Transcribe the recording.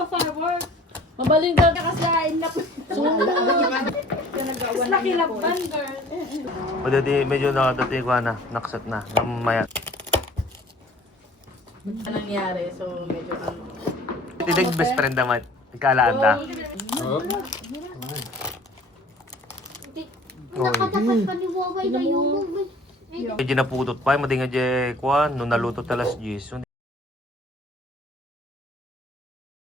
nagpa-firework. Mabaling ka. Nakasain na po. Mas nakilaban, girl. O dati medyo nakadating ko na, naksat na, namaya. Ano nangyari? So, medyo ano. Titig best friend naman, ikalaanda. Nakatapat pa ni Waway na yung Medyo naputot pa, madinga je kuan, nung naluto talas jis.